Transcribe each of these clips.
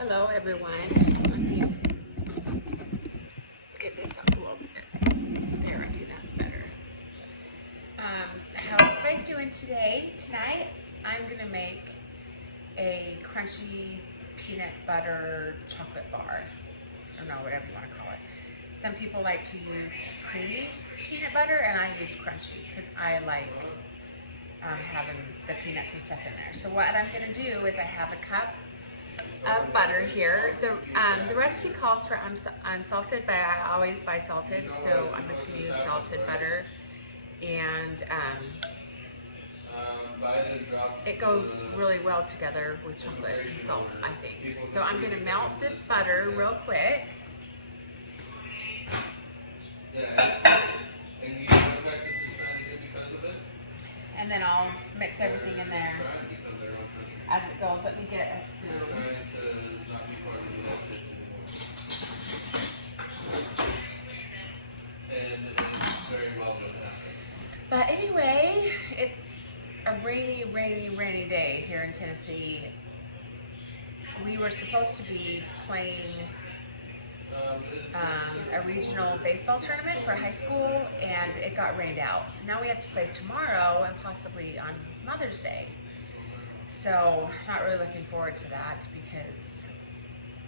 Hello everyone. Let me get this up a little bit. There, I think that's better. How are you guys doing today? Tonight, I'm gonna make a crunchy peanut butter chocolate bar. Or no, whatever you want to call it. Some people like to use creamy peanut butter, and I use crunchy because I like having the peanuts and stuff in there. So what I'm gonna do is I have a cup of butter here. The recipe calls for unsalted, but I always buy salted, so I'm just going to use salted butter, and it goes really well together with chocolate and salt, I think. So I'm going to melt this butter real quick. And then I'll mix everything in there as it goes. Let me get a spoon. But anyway, it's a rainy day here in Tennessee. We were supposed to be playing a regional baseball tournament for high school, and it got rained out. So now we have to play tomorrow and possibly on Mother's Day. So not really looking forward to that because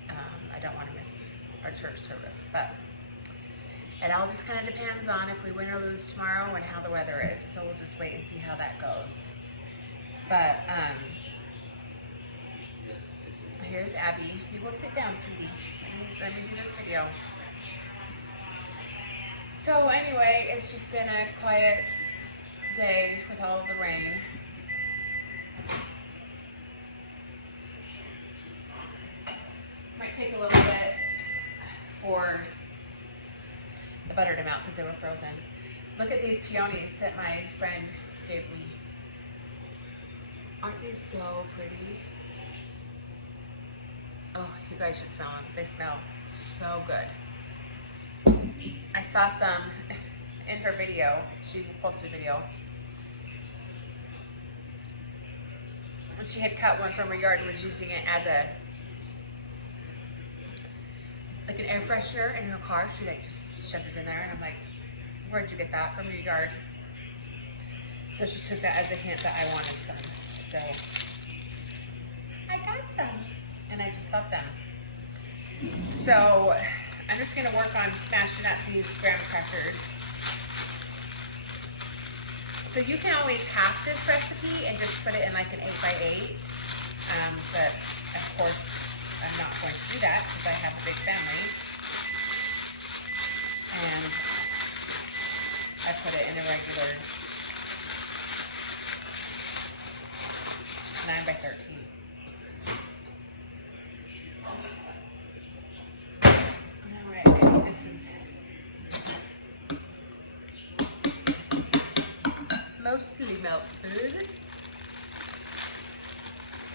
I don't want to miss our church service. But it all just kind of depends on if we win or lose tomorrow and how the weather is. So we'll just wait and see how that goes. But here's Abby. You go sit down, sweetie. Let me do this video. So anyway, it's just been a quiet day with all of the rain. Might take a little bit for the butter to melt because they were frozen. Look at these peonies that my friend gave me. Aren't these so pretty? Oh, you guys should smell them. They smell so good. I saw some in her video. She posted a video. She had cut one from her yard and was using it as like an air freshener in her car. She like just shoved it in there, and I'm like, where'd you get that from your yard? So she took that as a hint that I wanted some. So I got some, and I just love them. So I'm just gonna work on smashing up these graham crackers. So you can always half this recipe and just put it in like an 8x8, but of course I'm not going to do that because I have a big family, and I put it in a regular 9x13. Alright, this is mostly melted.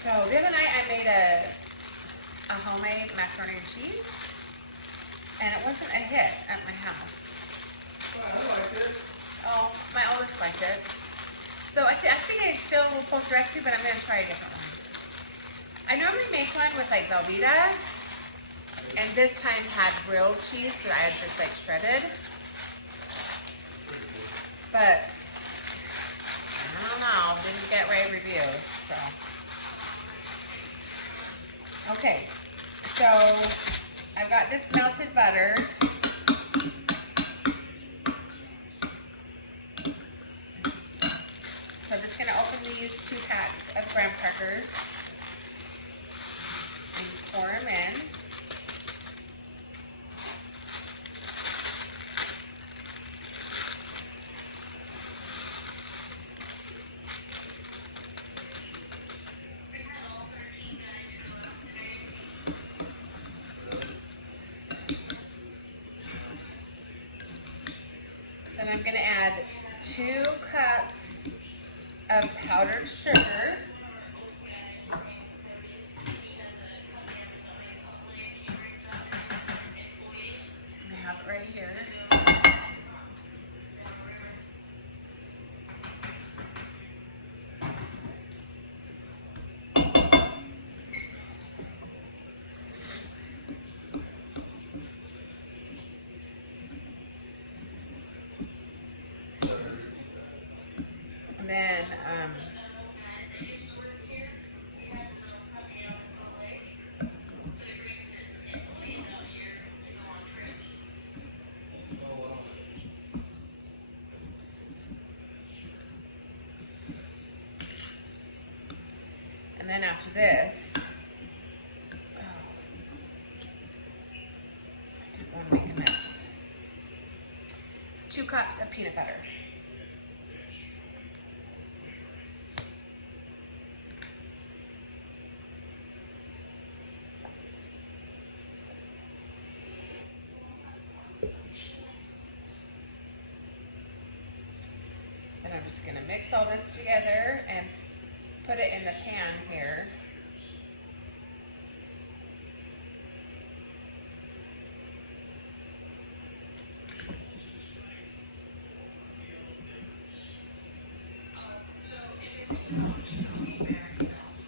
So the other night I made a homemade macaroni and cheese, and it wasn't a hit at my house. Well, I liked it. Oh, my oldest liked it. So I think I still will post a recipe, but I'm going to try a different one. I normally make one with like Velveeta, and this time had grilled cheese that I had just like shredded. But I don't know, didn't get rave reviews, so. Okay, so I've got this melted butter. So I'm just going to open these 2 packs of graham crackers and pour them in. Then I'm going to add 2 cups of powdered sugar. I have it right here. And then after this, I didn't want to make a mess. 2 cups of peanut butter. And I'm just gonna mix all this together and put it in the pan here.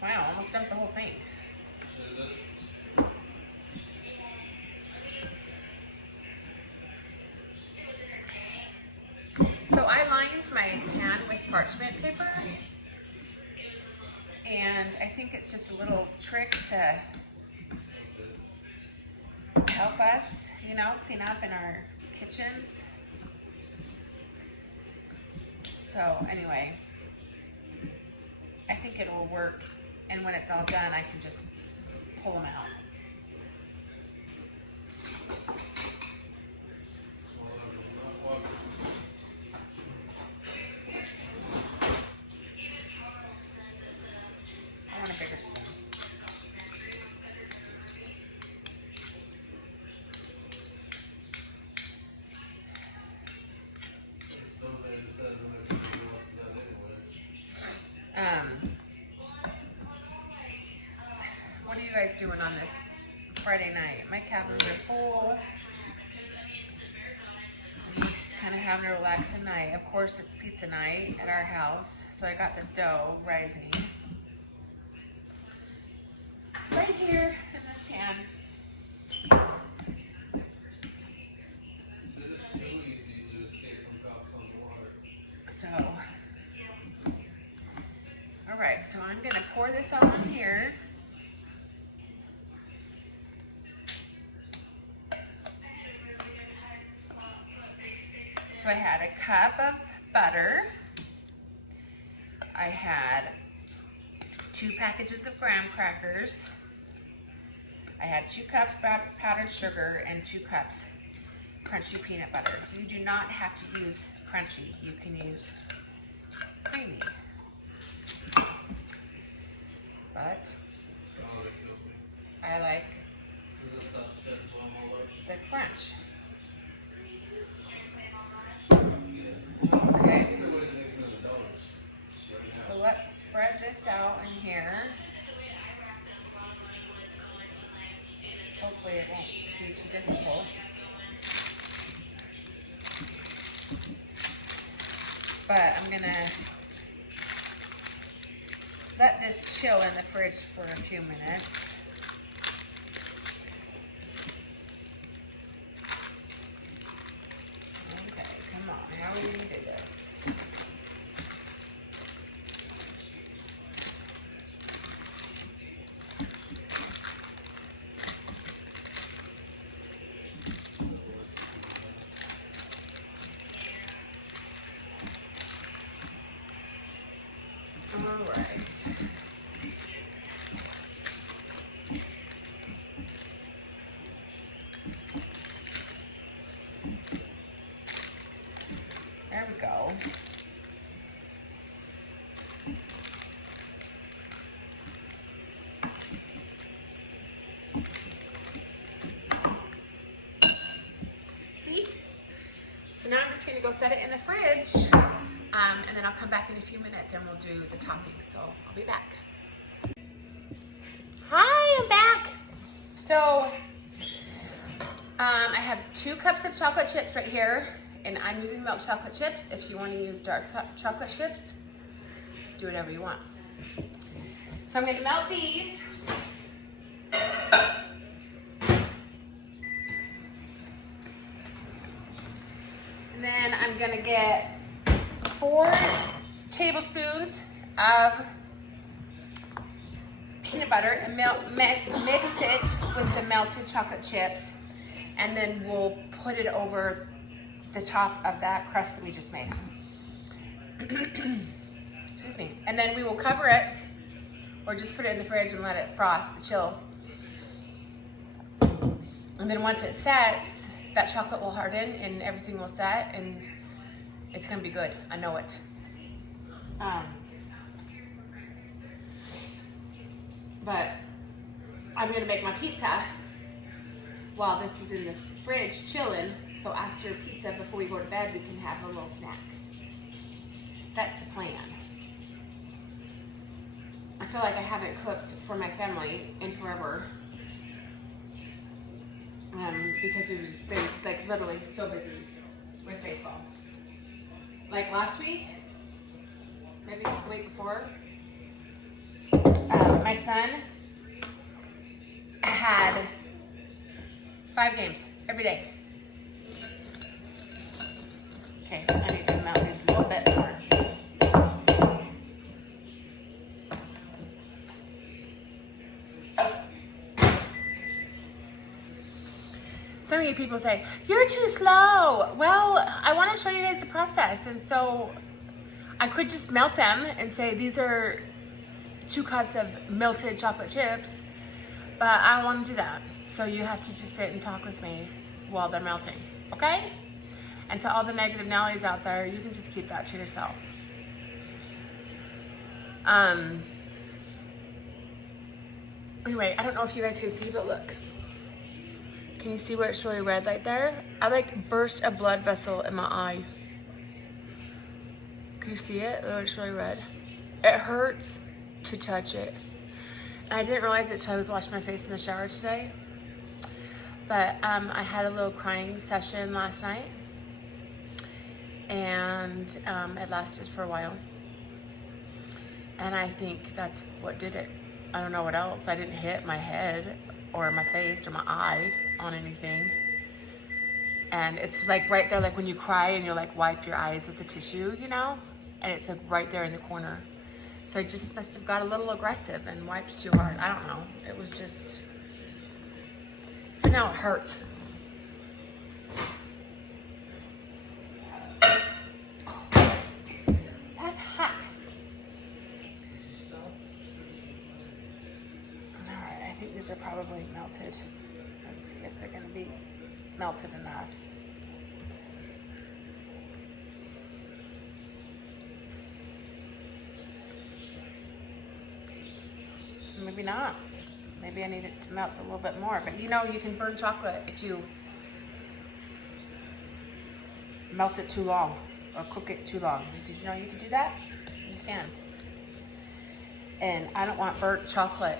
Wow, almost dumped the whole thing. So I lined my pan with parchment paper, and I think it's just a little trick to help us, you know, clean up in our kitchens. So anyway, I think it will work, and when it's all done, I can just pull them out. I want a bigger spoon. What are you guys doing on this Friday night? My cabins are full. I'm just kind of having a relaxing night. Of course, it's pizza night at our house, so I got the dough rising right here in this pan. So, all right, so I'm gonna pour this all in here. So I had a cup of butter. I had 2 packages of graham crackers. I had 2 cups powdered sugar and 2 cups crunchy peanut butter. You do not have to use crunchy. You can use creamy. But I like the crunch. Okay. So let's spread this out in here. Hopefully it won't be too difficult. But I'm gonna let this chill in the fridge for a few minutes. Okay, come on, how are we gonna do this? All right. There we go. See? So now I'm just gonna go set it in the fridge, and then I'll come back in a few minutes and we'll do the topping. So I'll be back. Hi, I'm back. So I have 2 cups of chocolate chips right here, and I'm using milk chocolate chips. If you want to use dark chocolate chips, do whatever you want. So I'm going to melt these. And then I'm going to get 4 tablespoons of peanut butter and mix it with the melted chocolate chips, and then we'll put it over the top of that crust that we just made. Excuse me. And then we will cover it or just put it in the fridge and let it frost, chill. And then once it sets, that chocolate will harden and everything will set and it's gonna be good. I know it. But I'm gonna make my pizza while this is in the fridge chilling. So after pizza, before we go to bed, we can have a little snack. That's the plan. I feel like I haven't cooked for my family in forever. Because we've been like literally so busy with baseball. Like last week, maybe the week before, my son had 5 games every day. Okay, I need to melt these a little bit more. So many people say, you're too slow. Well, I want to show you guys the process. And so I could just melt them and say, these are 2 cups of melted chocolate chips, but I don't want to do that. So you have to just sit and talk with me while they're melting, okay? And to all the negative Nellies out there, you can just keep that to yourself. Anyway, I don't know if you guys can see, but look. Can you see where it's really red right there? I like burst a blood vessel in my eye. Can you see it? Oh, it's really red. It hurts to touch it. And I didn't realize it until I was washing my face in the shower today. But I had a little crying session last night. And it lasted for a while. And I think that's what did it. I don't know what else. I didn't hit my head or my face or my eye on anything. And it's like right there, like when you cry and you like wipe your eyes with the tissue, you know? And it's like right there in the corner. So I just must have got a little aggressive and wiped too hard. I don't know. It was just, so now it hurts. That's hot. All right, I think these are probably melted. Let's see if they're gonna be melted enough. Maybe not. Maybe I need it to melt a little bit more. But you know, you can burn chocolate if you melt it too long or cook it too long. Did you know you can do that? You can. And I don't want burnt chocolate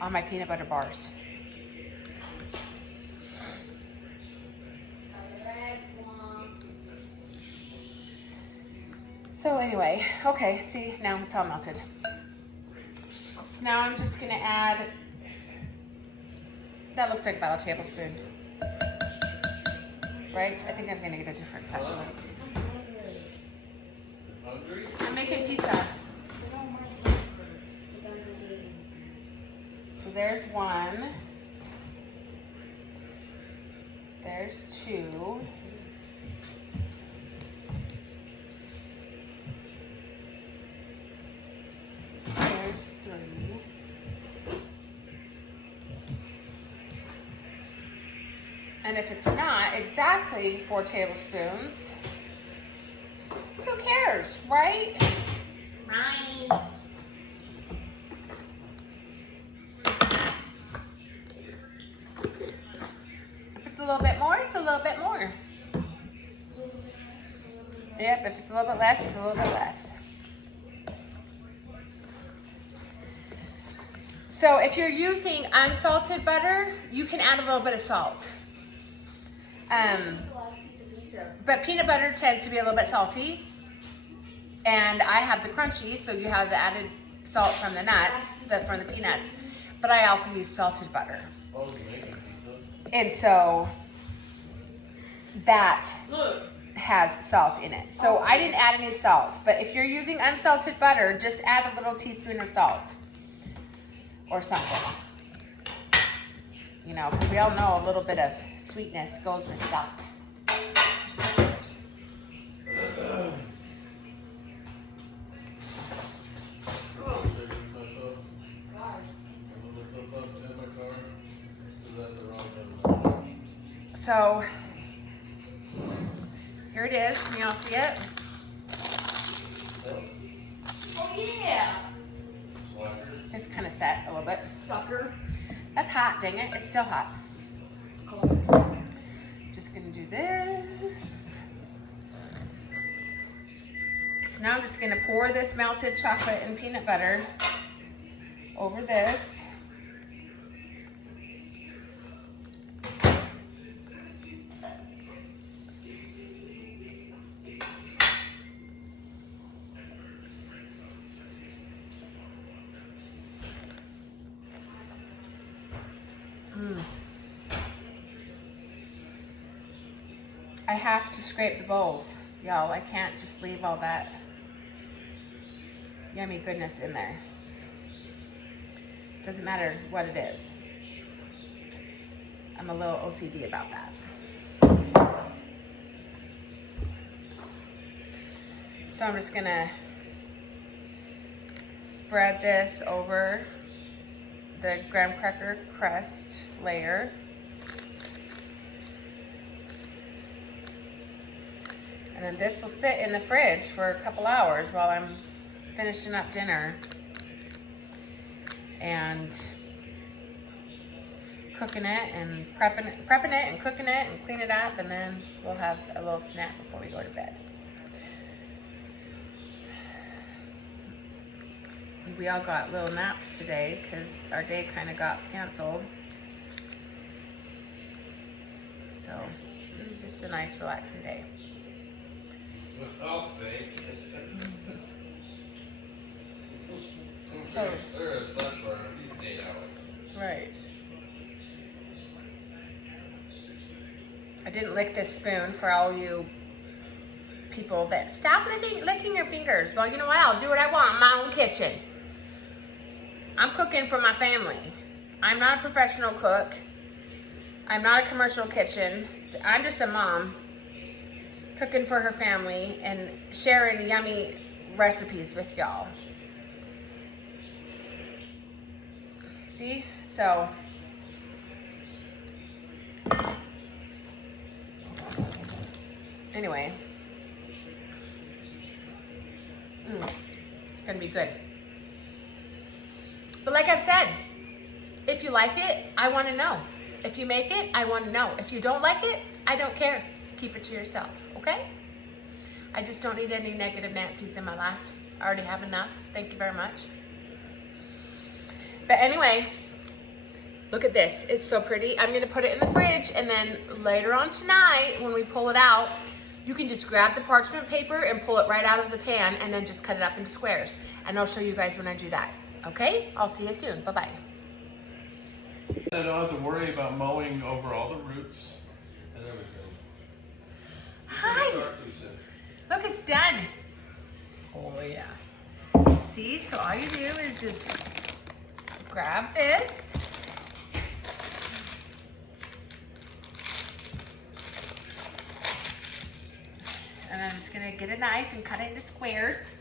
on my peanut butter bars. So anyway, okay, see, now it's all melted. So now I'm just gonna add, that looks like about a tablespoon, right? I think I'm gonna get a different sachet. I'm making pizza. So there's 1, there's 2, there's 3, and if it's not exactly 4 tablespoons, who cares, right? Right. If it's a little bit more, it's a little bit more. Yep, if it's a little bit less, it's a little bit less. So if you're using unsalted butter, you can add a little bit of salt. But peanut butter tends to be a little bit salty. And I have the crunchy, so you have the added salt from the nuts, from the peanuts. But I also use salted butter. And so that has salt in it. So I didn't add any salt. But if you're using unsalted butter, just add a little teaspoon of salt. Or something. You know, because we all know a little bit of sweetness goes with salt. So here it is. Can y'all see it? Oh yeah. It's kind of set a little bit. Sucker. That's hot, dang it. It's still hot. Just gonna do this. So now I'm just gonna pour this melted chocolate and peanut butter over this. I have to scrape the bowls, y'all. I can't just leave all that yummy goodness in there. Doesn't matter what it is. I'm a little OCD about that. So I'm just gonna spread this over the graham cracker crust layer. And then this will sit in the fridge for a couple hours while I'm finishing up dinner and cooking it and prepping it and cooking it and clean it up, and then we'll have a little snack before we go to bed. We all got little naps today because our day kind of got canceled. So it was just a nice relaxing day. I'll stay. So, There is lunch for at least 8 hours. right. I didn't lick this spoon for all you people that stop licking your fingers. Well, you know what? I'll do what I want in my own kitchen. I'm cooking for my family. I'm not a professional cook. I'm not a commercial kitchen. I'm just a mom cooking for her family and sharing yummy recipes with y'all. See? So anyway, it's gonna be good. But like I've said, if you like it, I want to know. If you make it, I want to know. If you don't like it, I don't care. Keep it to yourself, okay? I just don't need any negative Nancy's in my life. I already have enough. Thank you very much. But anyway, look at this. It's so pretty. I'm going to put it in the fridge, and then later on tonight, when we pull it out, you can just grab the parchment paper and pull it right out of the pan and then just cut it up into squares. And I'll show you guys when I do that. Okay? I'll see you soon. Bye-bye. I don't have to worry about mowing over all the roots. And everything. Hi. Start too soon. Look, it's done. Oh, yeah. See? So all you do is just grab this. And I'm just going to get a knife and cut it into squares.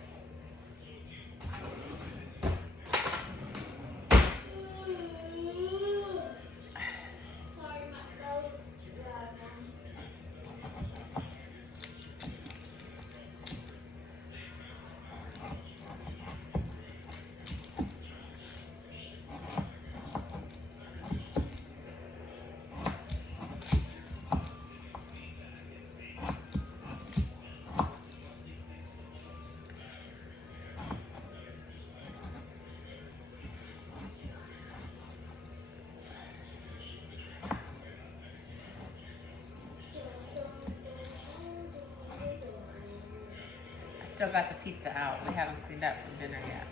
Still got the pizza out. We haven't cleaned up from dinner yet.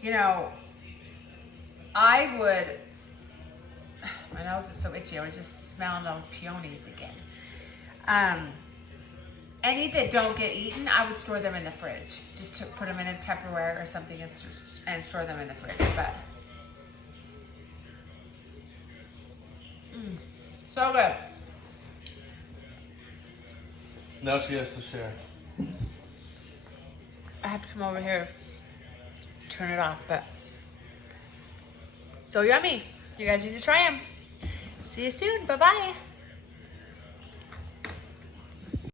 You know, I would, my nose is so itchy. I was just smelling those peonies again. Any that don't get eaten, I would store them in the fridge. Just to put them in a Tupperware or something and store them in the fridge. But so good. Now she has to share. I have to come over here, turn it off, but so yummy. You guys need to try them. See you soon. Bye-bye.